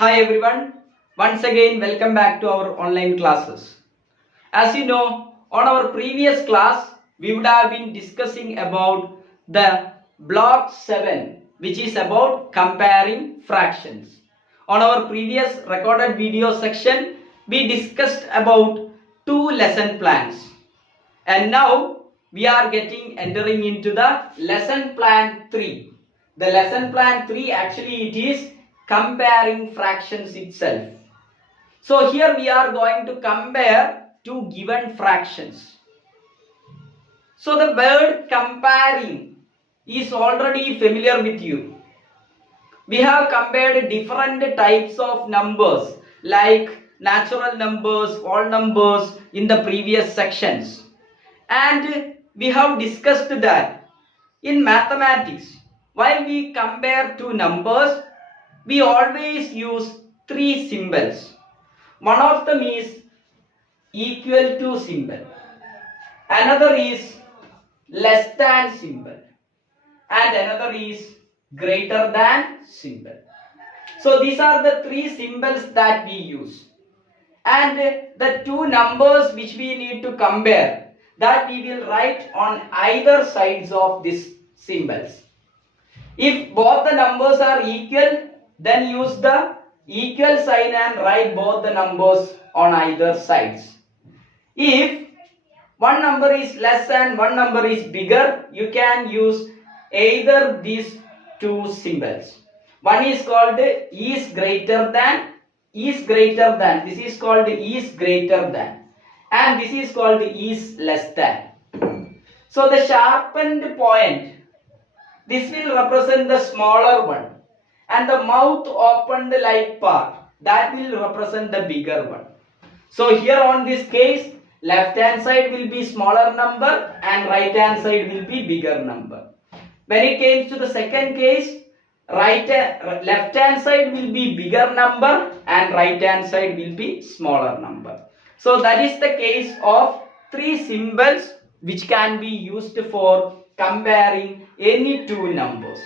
Hi everyone, once again welcome back to our online classes. As you know, on our previous class we would have been discussing about the block 7, which is about comparing fractions. On our previous recorded video section we discussed about two lesson plans, and now we are entering into the lesson plan 3. The lesson plan 3, actually it is comparing fractions itself. So here we are going to compare two given fractions. So the word comparing is already familiar with you. We have compared different types of numbers like natural numbers, whole numbers in the previous sections. And we have discussed that in mathematics, while we compare two numbers, we always use three symbols. One of them is equal to symbol, another is less than symbol, and another is greater than symbol. So these are the three symbols that we use. And the two numbers which we need to compare, that we will write on either sides of these symbols. If both the numbers are equal, then use the equal sign and write both the numbers on either sides. If one number is less and one number is bigger, you can use either these two symbols. One is called is greater than, this is called is greater than, and this is called is less than. So the sharpened point, this will represent the smaller one, and the mouth opened like part, that will represent the bigger one. So here on this case, left hand side will be smaller number and right hand side will be bigger number. When it comes to the second case, left hand side will be bigger number and right hand side will be smaller number. So that is the case of three symbols which can be used for comparing any two numbers.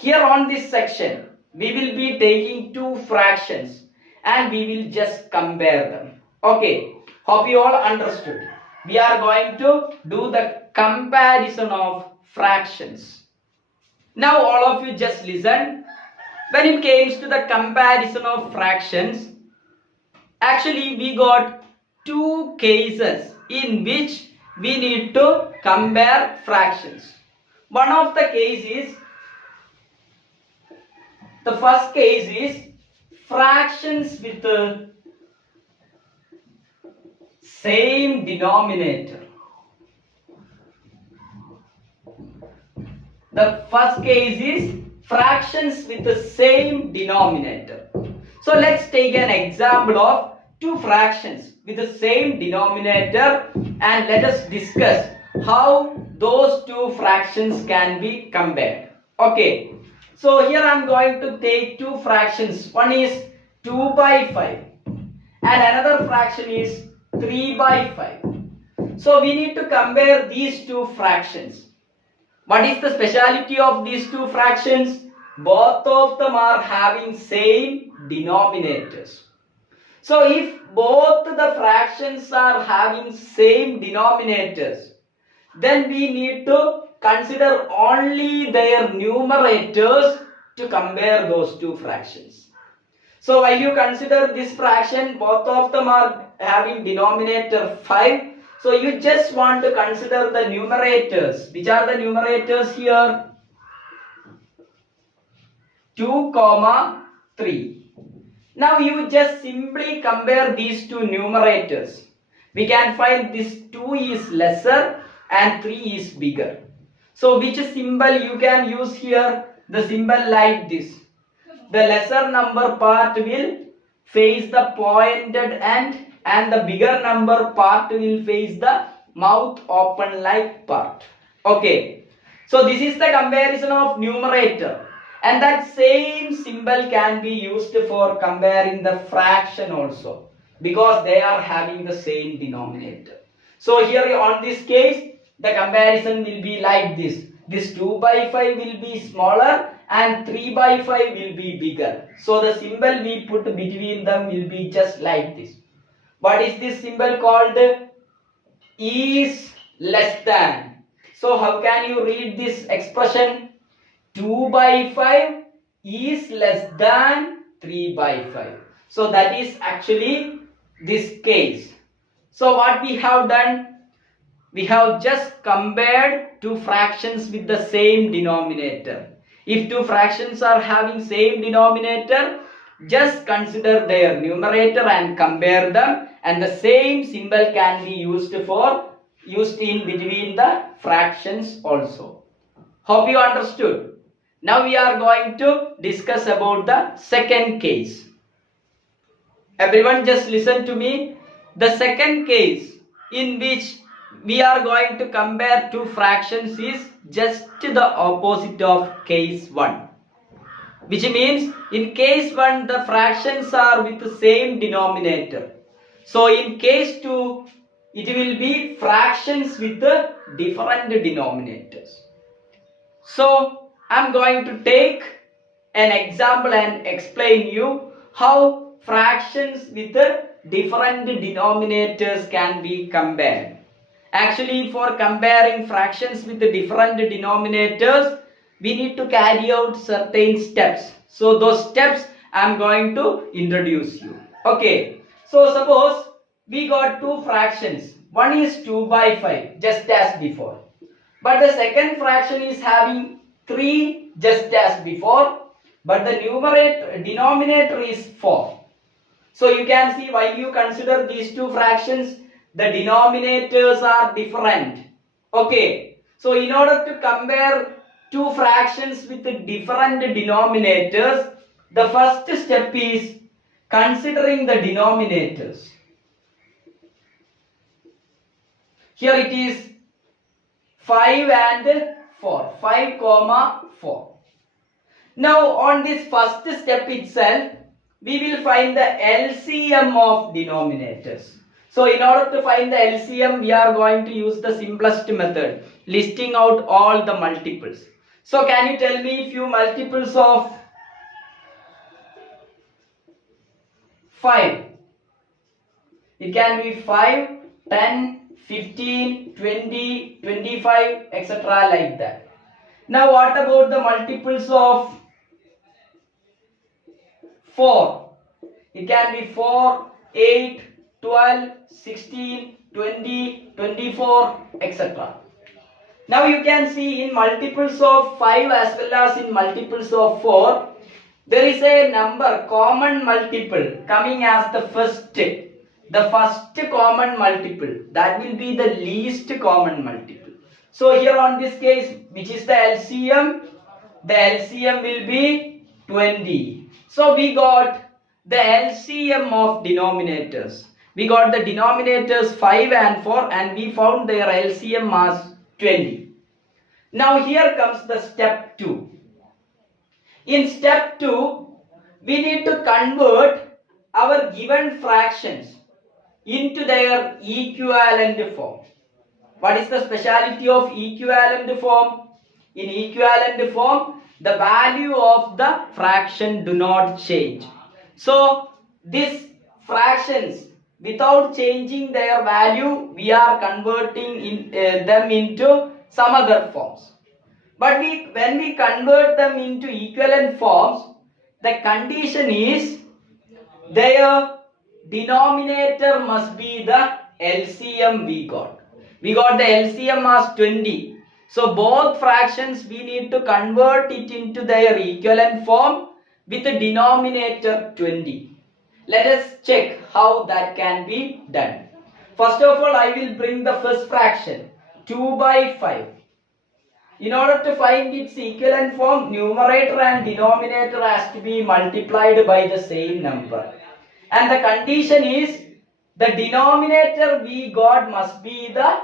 Here on this section, we will be taking two fractions and we will just compare them. Okay, hope you all understood. We are going to do the comparison of fractions. Now all of you just listen. When it comes to the comparison of fractions, actually we got two cases in which we need to compare fractions. One of the cases, the first case is fractions with the same denominator. The first case is fractions with the same denominator. So let's take an example of two fractions with the same denominator and let us discuss how those two fractions can be compared. Okay, so here I am going to take two fractions. One is 2 by 5 and another fraction is 3 by 5. So we need to compare these two fractions. What is the speciality of these two fractions? Both of them are having same denominators. So if both the fractions are having same denominators, then we need to consider only their numerators to compare those two fractions. So while you consider this fraction, both of them are having denominator 5. So you just want to consider the numerators. Which are the numerators here? 2, 3. Now you just simply compare these two numerators. We can find this 2 is lesser and 3 is bigger. So which symbol you can use here? The symbol like this. The lesser number part will face the pointed end and the bigger number part will face the mouth open like part. Okay. So this is the comparison of numerator. And that same symbol can be used for comparing the fraction also, because they are having the same denominator. So here on this case, the comparison will be like this. this 2 by 5 will be smaller and 3 by 5 will be bigger. So the symbol we put between them will be just like this. What is this symbol called? Is less than. So how can you read this expression? 2 by 5 is less than 3 by 5. So that is actually this case. So what we have done? We have just compared two fractions with the same denominator. If two fractions are having same denominator, just consider their numerator and compare them, and the same symbol can be used in between the fractions also. Hope you understood. Now we are going to discuss about the second case. Everyone just listen to me. The second case in which we are going to compare two fractions is just the opposite of case 1. Which means in case 1 the fractions are with the same denominator. So in case 2 it will be fractions with the different denominators. So I am going to take an example and explain you how fractions with the different denominators can be compared. Actually, for comparing fractions with the different denominators, we need to carry out certain steps. So those steps I am going to introduce you. Okay. So suppose we got two fractions. One is 2 by 5, just as before. But the second fraction is having 3, just as before. But the denominator is 4. So you can see, while you consider these two fractions, the denominators are different. Okay. So in order to compare two fractions with the different denominators, the first step is considering the denominators. Here it is 5 and 4. 5, 4. Now on this first step itself, we will find the LCM of denominators. So in order to find the LCM, we are going to use the simplest method, listing out all the multiples. So can you tell me few multiples of 5? It can be 5, 10, 15, 20, 25, etc. like that. Now what about the multiples of 4? It can be 4, 8, 12, 16, 20, 24, etc. Now you can see in multiples of 5 as well as in multiples of 4, there is a number, common multiple coming as the first common multiple. That will be the least common multiple. So here on this case, which is the LCM? The LCM will be 20. So we got the LCM of denominators. We got the denominators 5 and 4 and we found their LCM as 20. Now here comes the step 2. In step 2, we need to convert our given fractions into their equivalent form. What is the speciality of equivalent form? In equivalent form, the value of the fraction do not change. So these fractions, without changing their value, we are converting them into some other forms. But when we convert them into equivalent forms, the condition is their denominator must be the LCM we got. We got the LCM as 20. So both fractions we need to convert it into their equivalent form with the denominator 20. Let us check how that can be done. First of all, I will bring the first fraction, 2 by 5. In order to find its equivalent form, numerator and denominator has to be multiplied by the same number. And the condition is the denominator we got must be the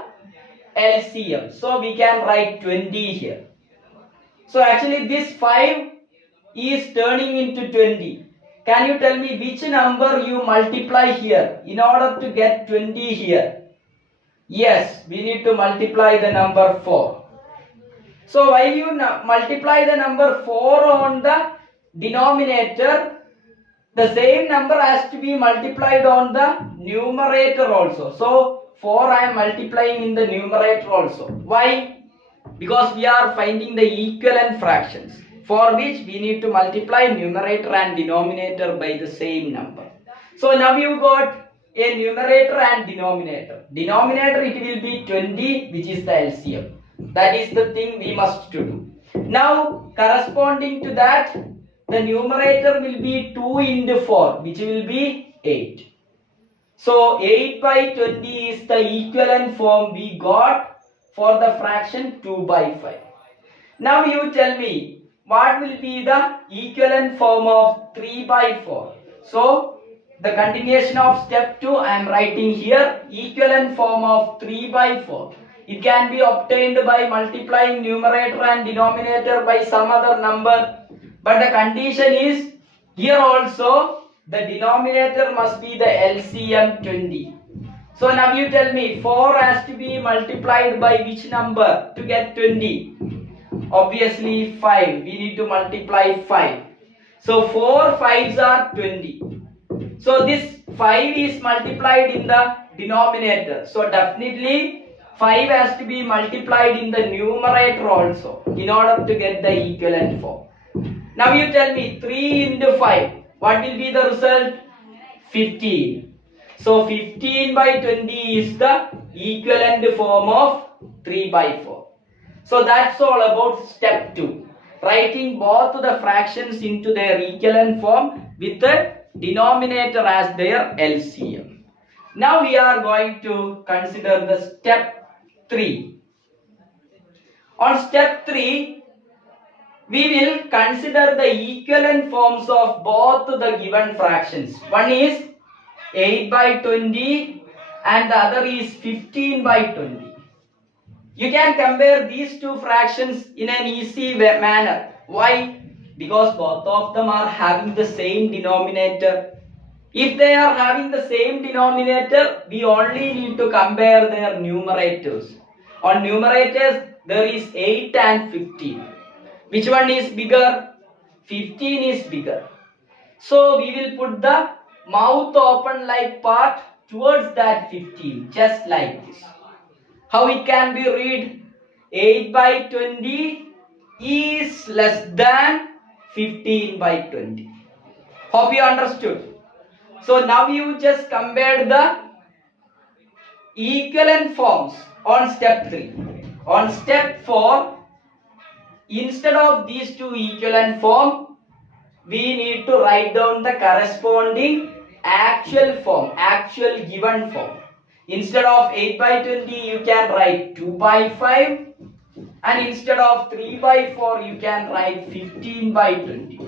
LCM. So we can write 20 here. So actually this 5 is turning into 20. Can you tell me which number you multiply here in order to get 20 here? Yes, we need to multiply the number 4. So while you multiply the number 4 on the denominator, the same number has to be multiplied on the numerator also. So 4 I am multiplying in the numerator also. Why? Because we are finding the equivalent fractions, for which we need to multiply numerator and denominator by the same number. So now you got a numerator and denominator. Denominator, it will be 20, which is the LCM. That is the thing we must to do. Now corresponding to that, the numerator will be 2 into 4, which will be 8. So 8 by 20 is the equivalent form we got for the fraction 2 by 5. Now you tell me, what will be the equivalent form of 3 by 4? So the continuation of step 2 I am writing here, equivalent form of 3 by 4. It can be obtained by multiplying numerator and denominator by some other number. But the condition is, here also the denominator must be the LCM 20. So now you tell me, 4 has to be multiplied by which number to get 20? Obviously 5. We need to multiply 5. So 4 5s are 20. So this 5 is multiplied in the denominator. So definitely 5 has to be multiplied in the numerator also in order to get the equivalent form. Now you tell me 3 into 5. What will be the result? 15. So 15 by 20 is the equivalent form of 3 by 4. So that's all about step 2. Writing both the fractions into their equivalent form with the denominator as their LCM. Now we are going to consider the step 3. On step 3, we will consider the equivalent forms of both the given fractions. One is 8 by 20 and the other is 15 by 20. You can compare these two fractions in an easy manner. Why? Because both of them are having the same denominator. If they are having the same denominator, we only need to compare their numerators. On numerators, there is 8 and 15. Which one is bigger? 15 is bigger. So we will put the mouth open like part towards that 15, just like this. How it can be read? 8 by 20 is less than 15 by 20. Hope you understood. So now you just compare the equivalent forms on step 3. On step 4, instead of these two equivalent forms, we need to write down the corresponding actual form, actual given form. Instead of 8 by 20, you can write 2 by 5. And instead of 3 by 4, you can write 15 by 20.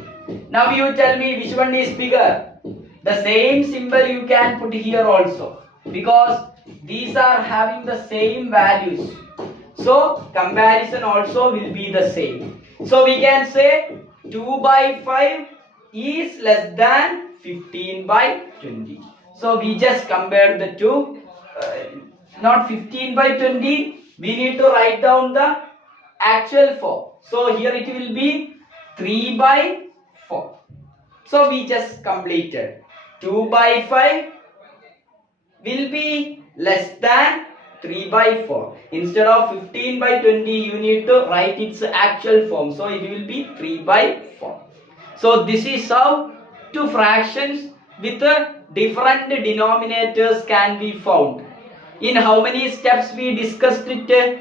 Now you tell me which one is bigger. The same symbol you can put here also, because these are having the same values. So comparison also will be the same. So we can say 2 by 5 is less than 15 by 20. So we just compare the two. Not 15 by 20. We need to write down the actual form. So here it will be 3 by 4. So we just completed. 2 by 5 will be less than 3 by 4. Instead of 15 by 20, you need to write its actual form. So it will be 3 by 4. So this is how two fractions with different denominators can be found. In how many steps we discussed it?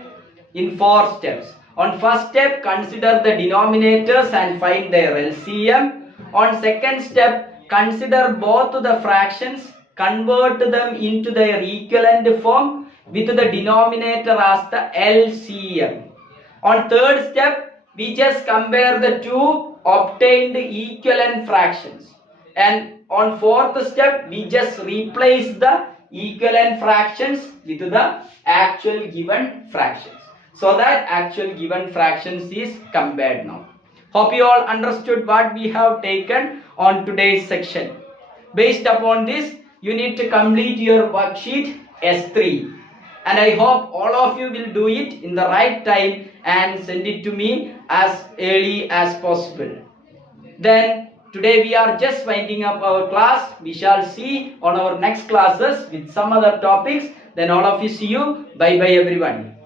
In 4 steps. On first step, consider the denominators and find their LCM. On second step, consider both the fractions, convert them into their equivalent form with the denominator as the LCM. On third step, we just compare the two obtained equivalent fractions. And on fourth step, we just replace the equivalent fractions with the actual given fractions. So that actual given fractions is compared now. Hope you all understood what we have taken on today's section. Based upon this, you need to complete your worksheet S3. And I hope all of you will do it in the right time and send it to me as early as possible. Then today we are just winding up our class. We shall see on our next classes with some other topics. Then all of you see you. Bye bye everyone.